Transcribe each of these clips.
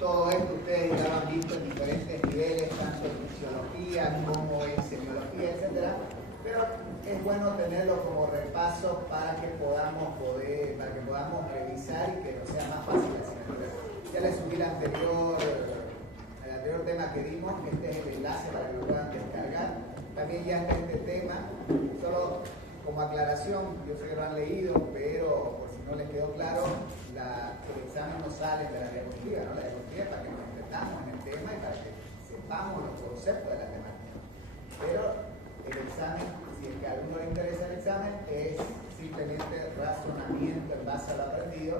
todo esto ustedes ya lo han visto en diferentes niveles, tanto en fisiología como en semiología, etc. Pero es bueno tenerlo como repaso para que podamos revisar y que nos sea más fácil así. Ya les subí el anterior tema que dimos, este es el enlace para que lo puedan descargar. También ya está este tema, solo como aclaración, yo sé que lo han leído, pero por si no les quedó claro, el examen no sale de la diapositiva, ¿no? La diapositiva es para que nos entendamos en el tema y para que sepamos los conceptos de la temática. Pero el examen, si es que a alguno le interesa el examen, es simplemente razonamiento en base a lo aprendido.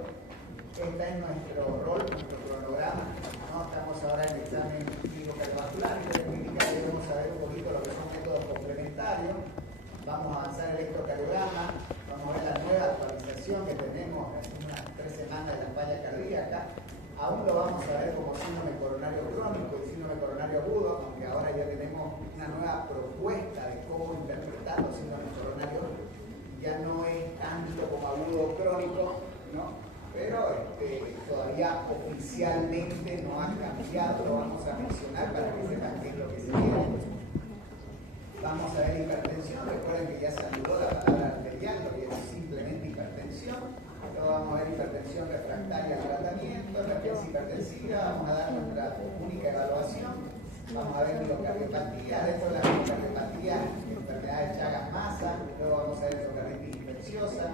Este es nuestro rol, nuestro cronograma. ¿No? Estamos ahora en el examen clínico cardiovascular y técnica y vamos a ver un poquito lo que son métodos complementarios. Vamos a avanzar el electrocardiograma, vamos a ver la nueva actualización que tenemos hace unas 3 semanas de la falla cardíaca. Aún lo vamos a ver como síndrome coronario crónico y síndrome coronario agudo, aunque ahora ya tenemos una nueva propuesta de cómo interpretar los síndromes coronarios. Ya no es tanto como agudo o crónico, ¿no? Pero todavía oficialmente no ha cambiado, lo vamos a mencionar para que sepan qué es lo que se quiere. Vamos a ver hipertensión, recuerden que ya saludó la palabra arterial, lo que es simplemente hipertensión. Luego vamos a ver hipertensión refractaria al tratamiento, emergencia hipertensiva, vamos a dar nuestra única evaluación. Vamos a ver miocardiopatía, dentro de la miocardiopatía, enfermedad de Chagas-Massa, luego vamos a ver endocarditis infecciosa,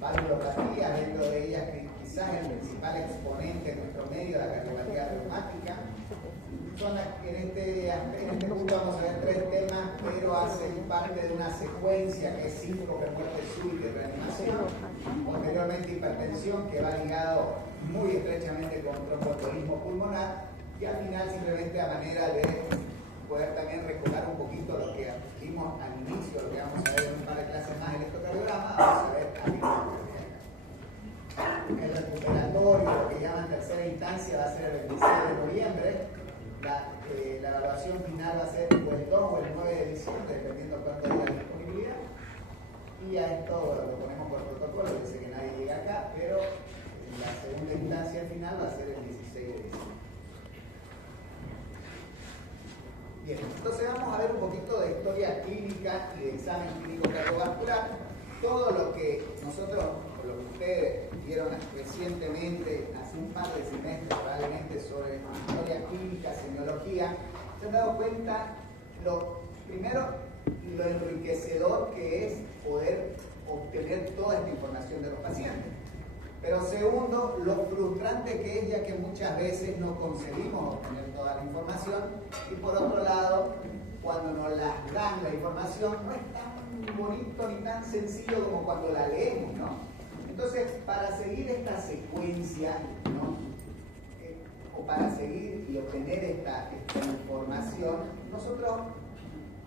valvulopatía, dentro de ellas quizás el principal exponente en nuestro medio, la cardiopatía reumática. En este punto vamos a ver 3 temas, pero hacen parte de una secuencia que es síncope, muerte súbita y reanimación. Posteriormente hipertensión, que va ligado muy estrechamente con tromboembolismo pulmonar. Y al final, simplemente a manera de poder también recordar un poquito lo que vimos al inicio, lo que vamos a ver en un par de clases más, el electrocardiograma, vamos a ver arritmia cardíaca. El recuperatorio, lo que llaman tercera instancia, va a ser el 26 de noviembre. La evaluación final va a ser o el 2 o el 9 de diciembre, dependiendo de cuánto haya disponibilidad. Y a esto lo ponemos por protocolo, yo sé que nadie llega acá, pero la segunda instancia final va a ser el 16 de diciembre. Bien, entonces vamos a ver un poquito de historia clínica y de examen clínico cardiovascular. Todo lo que nosotros, o lo que ustedes vieron recientemente, hace un par de semestres probablemente, sobre historia clínica, semiología, se han dado cuenta, primero, lo enriquecedor que es poder obtener toda esta información de los pacientes. Pero segundo, lo frustrante que es, ya que muchas veces no conseguimos obtener toda la información. Y por otro lado, cuando nos dan la información, no es tan bonito ni tan sencillo como cuando la leemos, ¿no? Entonces, para seguir esta secuencia, ¿no? O para seguir y obtener esta información, nosotros,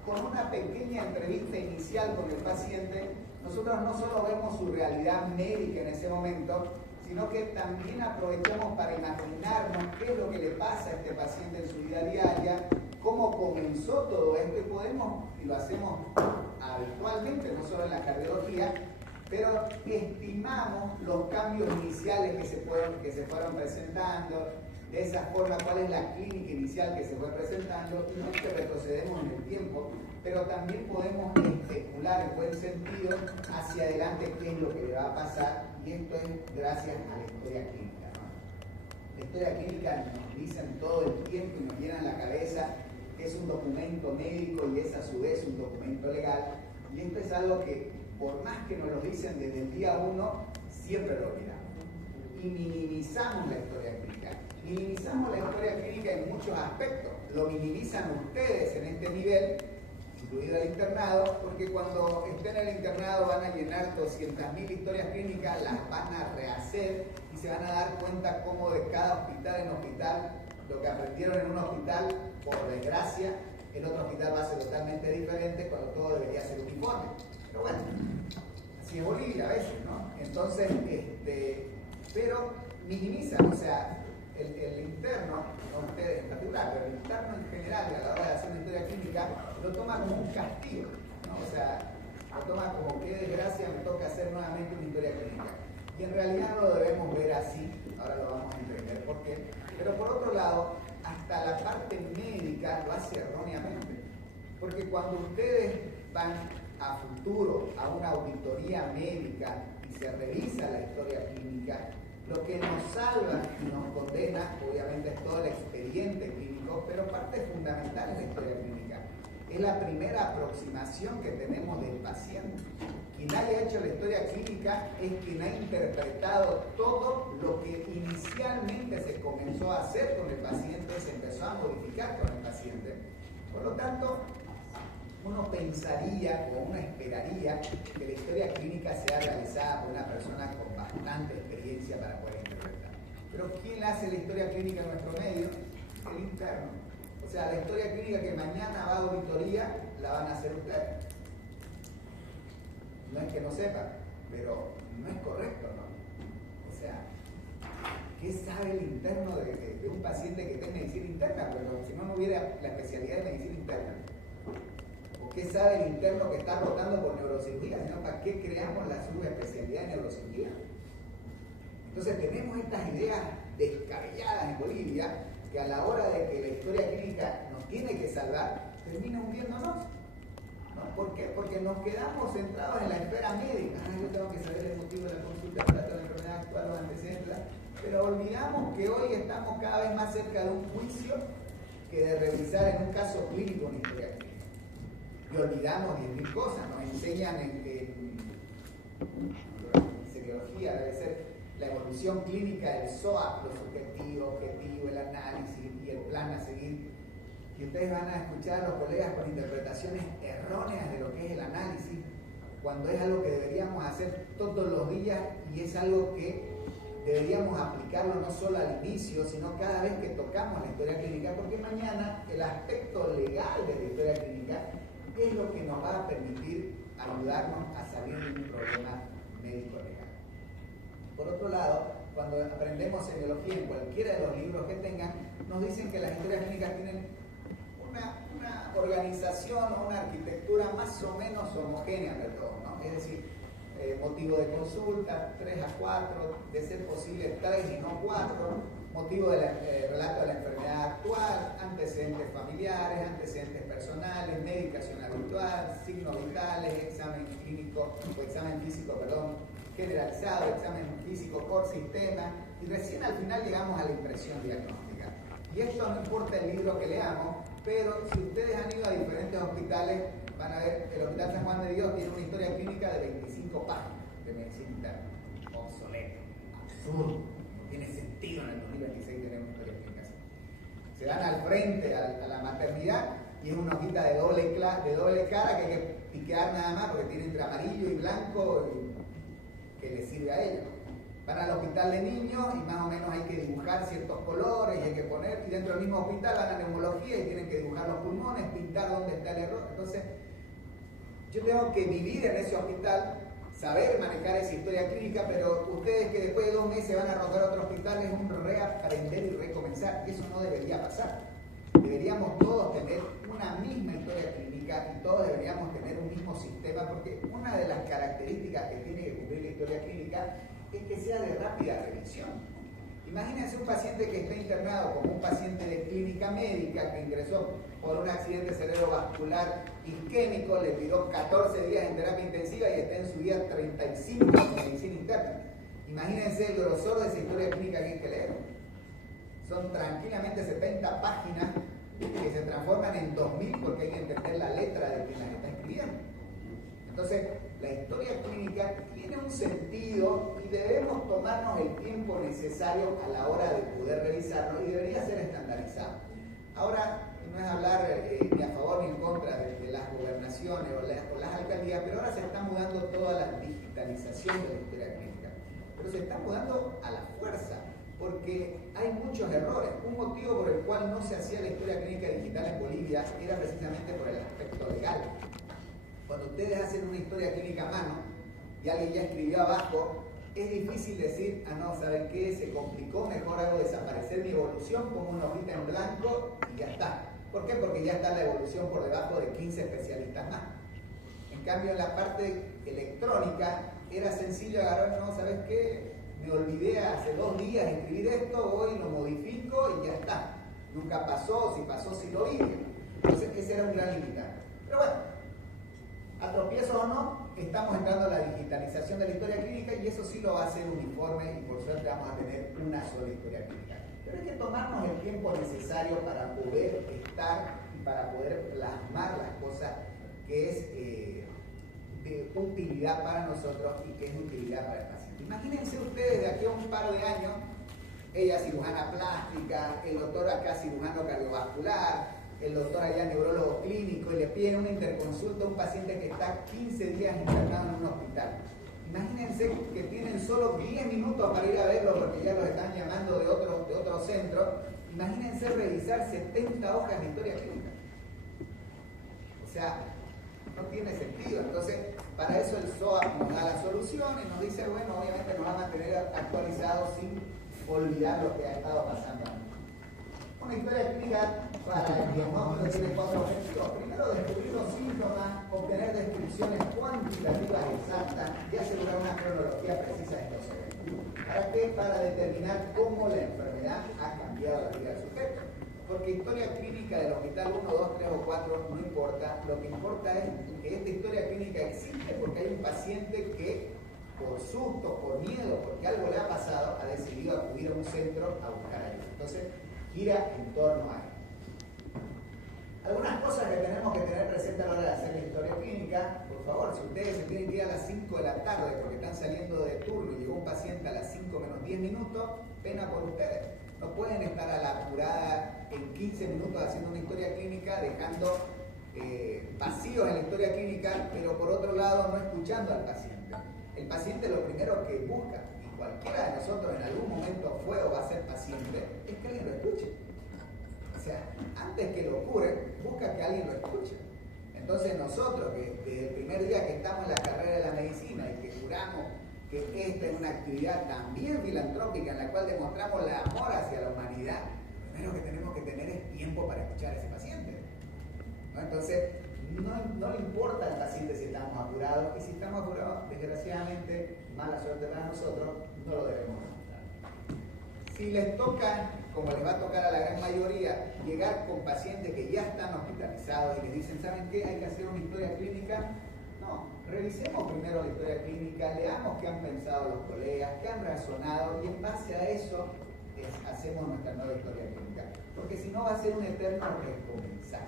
con una pequeña entrevista inicial con el paciente, nosotros no solo vemos su realidad médica en ese momento, sino que también aprovechamos para imaginarnos qué es lo que le pasa a este paciente en su vida diaria, cómo comenzó todo esto, y podemos, y lo hacemos habitualmente, no solo en la cardiología, pero estimamos los cambios iniciales que se fueron presentando, de esa forma cuál es la clínica inicial que se fue presentando, y no es que retrocedemos en el tiempo, pero también podemos especular en buen sentido hacia adelante qué es lo que le va a pasar, y esto es gracias a la historia clínica, ¿no? La historia clínica nos dicen todo el tiempo y nos llenan la cabeza que es un documento médico y es a su vez un documento legal, y esto es algo que por más que nos lo dicen desde el día 1, siempre lo olvidamos y minimizamos la historia clínica. Minimizamos la historia clínica en muchos aspectos, lo minimizan ustedes en este nivel, incluido el internado, porque cuando estén en el internado van a llenar 200.000 historias clínicas, las van a rehacer y se van a dar cuenta cómo de cada hospital en hospital, lo que aprendieron en un hospital, por desgracia, en otro hospital va a ser totalmente diferente cuando todo debería ser uniforme. Pero bueno, así es Bolivia a veces, ¿no? Entonces, pero minimizan, o sea, el interno, no ustedes en particular, pero el interno en general, a la hora de hacer una historia clínica, lo toma como un castigo, ¿no? O sea, lo toma como qué desgracia, me toca hacer nuevamente una historia clínica. Y en realidad no lo debemos ver así, ahora lo vamos a entender por qué. Pero por otro lado, hasta la parte médica lo hace erróneamente. Porque cuando ustedes van a futuro a una auditoría médica y se revisa la historia clínica, lo que nos salva y nos condena, obviamente, es todo el expediente clínico, pero parte fundamental en la historia clínica es la primera aproximación que tenemos del paciente. Quien haya hecho la historia clínica es quien ha interpretado todo lo que inicialmente se comenzó a hacer con el paciente, se empezó a modificar con el paciente. Por lo tanto, uno pensaría o uno esperaría que la historia clínica sea realizada por una persona con bastante experiencia para poder interpretar. Pero ¿quién hace la historia clínica en nuestro medio? El interno. O sea, la historia clínica que mañana va a auditoría la van a hacer ustedes. No es que no sepan, pero no es correcto, ¿no? O sea, ¿qué sabe el interno de un paciente que esté en medicina interna? Pero si no hubiera la especialidad de medicina interna. ¿O qué sabe el interno que está rotando por neurocirugía? ¿No? ¿Para qué creamos la subespecialidad de neurocirugía? Entonces tenemos estas ideas descabelladas en Bolivia que a la hora de que la historia clínica nos tiene que salvar, termina hundiéndonos. ¿No? ¿Por qué? Porque nos quedamos centrados en la esfera médica. Yo tengo que saber el motivo de la consulta, el trato de la enfermedad actual, los antecedentes, pero olvidamos que hoy estamos cada vez más cerca de un juicio que de revisar en un caso clínico una historia clínica. Y olvidamos 10.000 cosas, nos enseñan en seriología, debe ser la evolución clínica del SOAP, lo subjetivo, objetivo, el análisis y el plan a seguir. Y ustedes van a escuchar a los colegas con interpretaciones erróneas de lo que es el análisis, cuando es algo que deberíamos hacer todos los días y es algo que deberíamos aplicarlo no solo al inicio, sino cada vez que tocamos la historia clínica, porque mañana el aspecto legal de la historia clínica es lo que nos va a permitir ayudarnos a salir de un problema médico legal. Por otro lado, cuando aprendemos semiología en cualquiera de los libros que tengan, nos dicen que las historias clínicas tienen una organización o una arquitectura más o menos homogénea de todo, ¿no? Es decir, motivo de consulta, 3 a 4, de ser posible 3 y no 4, motivo del relato de la enfermedad actual, antecedentes familiares, antecedentes personales, medicación habitual, signos vitales, examen clínico o examen físico, generalizado, examen físico por sistema, y recién al final llegamos a la impresión diagnóstica. Y esto no importa el libro que leamos, pero si ustedes han ido a diferentes hospitales, van a ver que el Hospital San Juan de Dios tiene una historia clínica de 25 páginas de medicina interna. Obsoleto, absurdo, no tiene sentido en el 2026 tener una historia clínica así. Se van al frente a la maternidad y es una hojita de doble cara que hay que piquear nada más porque tiene entre amarillo y blanco y que le sirve a ellos. Van al hospital de niños y más o menos hay que dibujar ciertos colores y hay que poner, y dentro del mismo hospital van a neumología y tienen que dibujar los pulmones, pintar dónde está el error. Entonces, yo tengo que vivir en ese hospital, saber manejar esa historia clínica, pero ustedes que después de 2 meses van a rotar a otro hospital es un reaprender y recomenzar, y eso no debería pasar. Deberíamos todos tener una misma historia clínica y todos deberíamos tener un mismo sistema, porque una de las características que tiene que cumplir la historia clínica es que sea de rápida revisión. Imagínense un paciente que está internado como un paciente de clínica médica que ingresó por un accidente cerebrovascular isquémico, le tiró 14 días en terapia intensiva y está en su día 35 en medicina interna. Imagínense el grosor de esa historia clínica que hay que leer. Son tranquilamente 70 páginas que se transforman en 2000 porque hay que entender la letra de quien las está escribiendo. Entonces, la historia clínica tiene un sentido y debemos tomarnos el tiempo necesario a la hora de poder revisarlo y debería ser estandarizado. Ahora, no es hablar ni a favor ni en contra de las gobernaciones o las alcaldías, pero ahora se está mudando toda la digitalización de la historia clínica. Pero se está mudando a la fuerza, porque hay muchos errores. Un motivo por el cual no se hacía la historia clínica digital en Bolivia era precisamente por el aspecto legal. Cuando ustedes hacen una historia clínica a mano y alguien ya escribió abajo, es difícil decir, no, ¿saben qué? Se complicó, mejor hago desaparecer mi evolución, pongo una hojita en blanco y ya está. ¿Por qué? Porque ya está la evolución por debajo de 15 especialistas más. En cambio, en la parte electrónica era sencillo agarrar, no, ¿sabes qué? me olvidé hace 2 días escribir esto, hoy lo modifico y ya está. Nunca pasó, si pasó, si lo vi. Entonces ese era un gran limitante. Pero bueno, a tropiezos o no, estamos entrando a la digitalización de la historia clínica y eso sí lo va a hacer uniforme y por suerte vamos a tener una sola historia clínica. Pero hay que tomarnos el tiempo necesario para poder estar y para poder plasmar las cosas que es de utilidad para nosotros y que es de utilidad para el paciente. Imagínense ustedes de aquí a un par de años, ella cirujana plástica, el doctor acá cirujano cardiovascular, el doctor allá neurólogo clínico, y le piden una interconsulta a un paciente que está 15 días internado en un hospital. Imagínense que tienen solo 10 minutos para ir a verlo porque ya los están llamando de otro centro. Imagínense revisar 70 hojas de historia clínica. O sea, no tiene sentido. Entonces, para eso el SOAP nos da las soluciones, nos dice, bueno, obviamente nos va a mantener actualizados sin olvidar lo que ha estado pasando. Una historia clínica para el diagnóstico tiene 4 objetivos. Primero, descubrir los síntomas, obtener descripciones cuantitativas exactas y asegurar una cronología precisa de estos eventos. ¿Para qué? Para determinar cómo la enfermedad ha cambiado la vida del sujeto. Porque historia clínica del hospital 1, 2, 3 o 4 no importa. Lo que importa es que esta historia clínica existe porque hay un paciente que, por susto, por miedo, porque algo le ha pasado, ha decidido acudir a un centro a buscar ayuda. Entonces, gira en torno a él. Algunas cosas que tenemos que tener presente a la hora de hacer la historia clínica, por favor, si ustedes se tienen que ir a las 5 de la tarde porque están saliendo de turno y llegó un paciente a las 5 menos 10 minutos, pena por ustedes. No pueden estar a la apurada en 15 minutos haciendo una historia clínica, dejando vacíos en la historia clínica, pero por otro lado no escuchando al paciente. El paciente lo primero que busca, y cualquiera de nosotros en algún momento fue o va a ser paciente, es que alguien lo escuche. O sea, antes que lo cure, busca que alguien lo escuche. Entonces nosotros, que desde el primer día que estamos en la carrera de la medicina y que juramos que esta es una actividad también filantrópica en la cual demostramos el amor hacia la humanidad, lo primero que tenemos que tener es tiempo para escuchar a ese paciente, ¿no? Entonces, no le importa al paciente si estamos apurados, y si estamos apurados, desgraciadamente, mala suerte para nosotros, no lo debemos demostrar. Si les toca, como les va a tocar a la gran mayoría, llegar con pacientes que ya están hospitalizados y les dicen, ¿saben qué? Hay que hacer una historia clínica. No, revisemos primero la historia clínica, leamos qué han pensado los colegas, qué han razonado, y en base a eso hacemos nuestra nueva historia clínica. Porque si no va a ser un eterno recomenzar.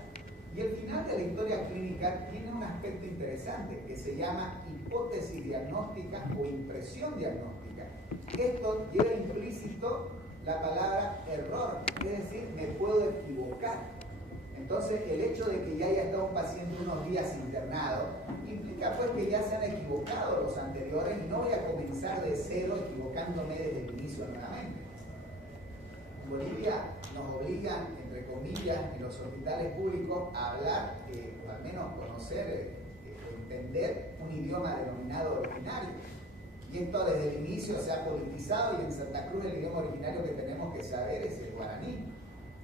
Y el final de la historia clínica tiene un aspecto interesante que se llama hipótesis diagnóstica o impresión diagnóstica. Esto lleva implícito la palabra error, es decir, me puedo equivocar. Entonces, el hecho de que ya haya estado un paciente unos días internado implica pues que ya se han equivocado los anteriores y no voy a comenzar de cero equivocándome desde el inicio nuevamente. En Bolivia nos obligan, entre comillas, en los hospitales públicos a hablar, o al menos conocer, entender un idioma denominado originario. Y esto desde el inicio se ha politizado y en Santa Cruz el idioma originario que tenemos que saber es el guaraní.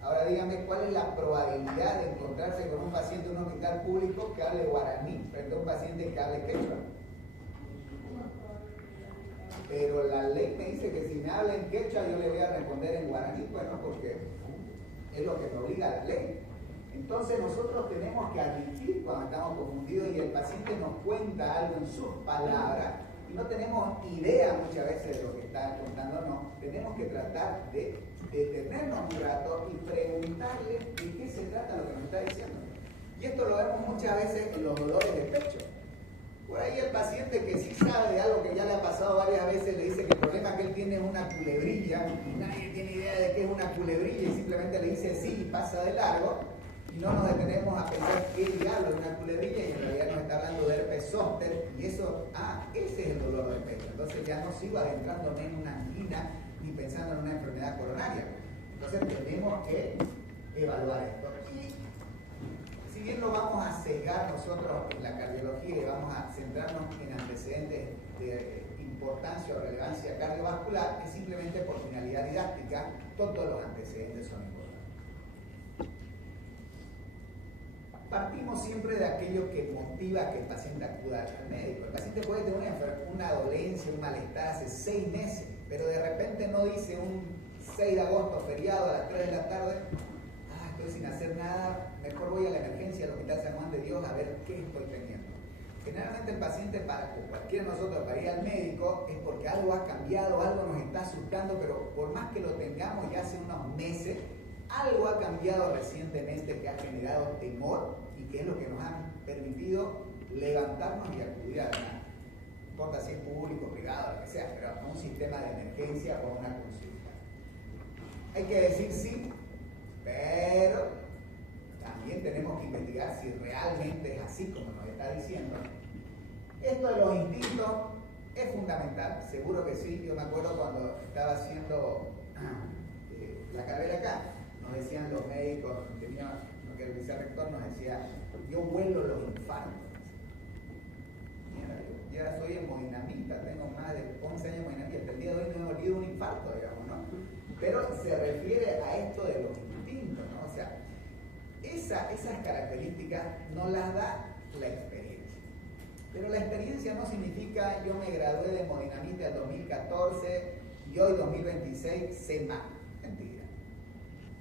Ahora díganme cuál es la probabilidad de encontrarse con un paciente en un hospital público que hable guaraní frente a un paciente que hable quechua. Pero la ley me dice que si me habla en quechua yo le voy a responder en guaraní, bueno, porque es lo que me obliga la ley. Entonces nosotros tenemos que admitir cuando estamos confundidos y el paciente nos cuenta algo en sus palabras y no tenemos idea muchas veces de lo que está contándonos, tenemos que tratar de detenernos un rato y preguntarle de qué se trata lo que nos está diciendo. Y esto lo vemos muchas veces en los dolores de pecho. Por ahí el paciente que sí sabe de algo que ya le ha pasado varias veces le dice que el problema que él tiene es una culebrilla y nadie tiene idea de qué es una culebrilla y simplemente le dice sí y pasa de largo y no nos detenemos a pensar qué diablo es una culebrilla y en realidad nos está hablando de herpes zóster y eso, ese es el dolor del pecho. Entonces ya no sigo adentrándome en una angina ni pensando en una enfermedad coronaria. Entonces tenemos que evaluar esto. Y si bien lo vamos a sesgar nosotros en la cardiología y vamos a centrarnos en antecedentes de importancia o relevancia cardiovascular, es simplemente por finalidad didáctica, todos los antecedentes son importantes. Partimos siempre de aquello que motiva a que el paciente acuda al médico. El paciente puede tener una dolencia, un malestar hace 6 meses, pero de repente no dice un 6 de agosto feriado a las 3 de la tarde, estoy sin hacer nada, mejor voy a la emergencia del Hospital San Juan de Dios a ver qué estoy teniendo. Generalmente el paciente, para cualquiera de nosotros, para ir al médico, es porque algo ha cambiado, algo nos está asustando, pero por más que lo tengamos ya hace unos meses, algo ha cambiado recientemente que ha generado temor y que es lo que nos ha permitido levantarnos y acudir a no importa si es público, privado, lo que sea, pero a un sistema de emergencia o una consulta. Hay que decir sí, pero también tenemos que investigar si realmente es así como nos está diciendo. Esto de los instintos es fundamental, seguro que sí. Yo me acuerdo cuando estaba haciendo la carrera acá, nos decían los médicos, que el vicerrector nos decía, yo vuelo los infartos. Mira, yo ya soy hemodinamista, tengo más de 11 años de hemodinamista, hasta el día de hoy no he olido un infarto, digamos, ¿no? Pero se refiere a esto de los instintos, ¿no? O sea, esas características nos las da la experiencia. Pero la experiencia no significa yo me gradué de hemodinamista en 2014 y hoy 2026 sé más. Mentira.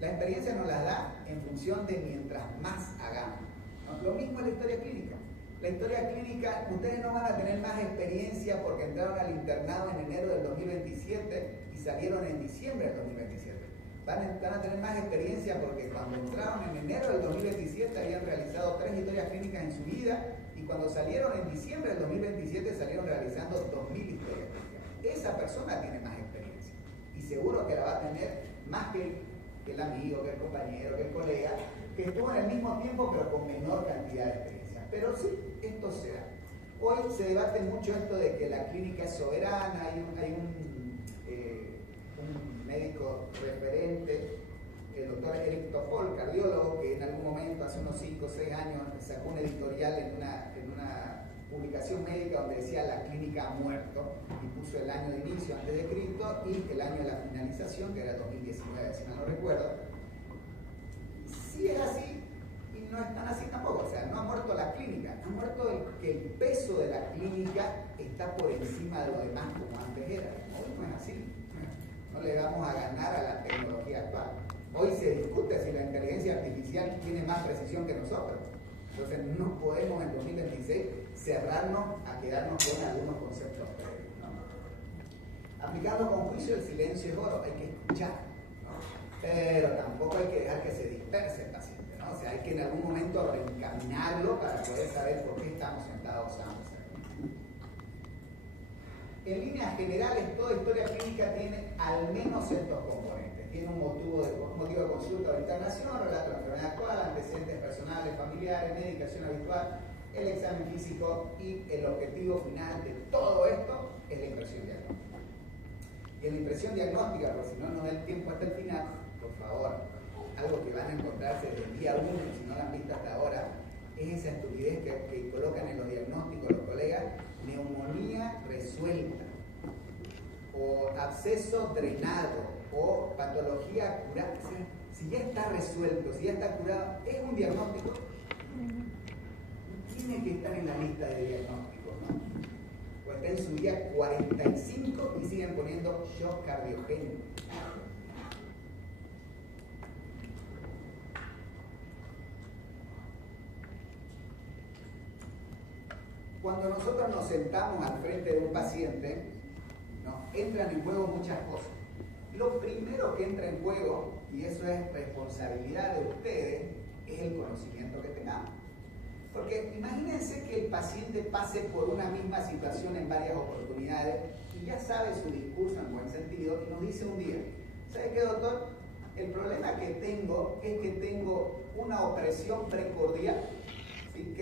La experiencia nos la da en función de mientras más hagamos, ¿no? Lo mismo en la historia clínica. La historia clínica, ustedes no van a tener más experiencia porque entraron al internado en enero del 2027 y salieron en diciembre del 2027. Van a tener más experiencia porque cuando entraron en enero del 2027 habían realizado 3 historias clínicas en su vida y cuando salieron en diciembre del 2027 salieron realizando 2000 historias clínicas. Esa persona tiene más experiencia y seguro que la va a tener más que el amigo, que el compañero, que el colega, que estuvo en el mismo tiempo pero con menor cantidad de experiencia. Pero sí, esto se da. Hoy se debate mucho esto de que la clínica es soberana, hay un médico referente, el doctor Eric Topol, cardiólogo, que en algún momento, hace unos 5 o 6 años, sacó un editorial en una publicación médica donde decía la clínica ha muerto y puso el año de inicio antes de Cristo y el año de la finalización, que era 2019, si mal no recuerdo. Sí es así y no es tan así tampoco, o sea, no ha muerto la clínica, ha muerto que el peso de la clínica está por encima de lo demás como antes era. Hoy no es así. No le vamos a ganar a la tecnología actual. Hoy se discute si la inteligencia artificial tiene más precisión que nosotros. Entonces no podemos en 2026 cerrarnos a quedarnos con algunos conceptos previos, ¿no? Aplicando con juicio el silencio es oro, hay que escuchar, ¿no? Pero tampoco hay que dejar que se disperse el paciente, ¿no? O sea, hay que en algún momento reencaminarlo para poder saber por qué estamos sentados ambos. En líneas generales, toda historia clínica tiene al menos estos componentes. Tiene un motivo de consulta o internación, relato de la enfermedad actual, antecedentes personales, familiares, medicación habitual, el examen físico y el objetivo final de todo esto es la impresión diagnóstica. Y en la impresión diagnóstica, por si no nos da el tiempo hasta el final, por favor, algo que van a encontrarse desde el día 1, si no lo han visto hasta ahora, es esa estupidez que colocan en los diagnósticos los colegas: neumonía resuelta, o absceso drenado, o patología curada. O sea, si ya está resuelto, si ya está curado, es un diagnóstico. Tiene que estar en la lista de diagnósticos, ¿no? O está en su día 45 y siguen poniendo shock cardiogénico. Cuando nosotros nos sentamos al frente de un paciente, entran en juego muchas cosas. Lo primero que entra en juego, y eso es responsabilidad de ustedes, es el conocimiento que tengamos. Porque imagínense que el paciente pase por una misma situación en varias oportunidades y ya sabe su discurso en buen sentido y nos dice un día: ¿sabe qué, doctor? El problema que tengo es que tengo una opresión precordial, ¿sí? Que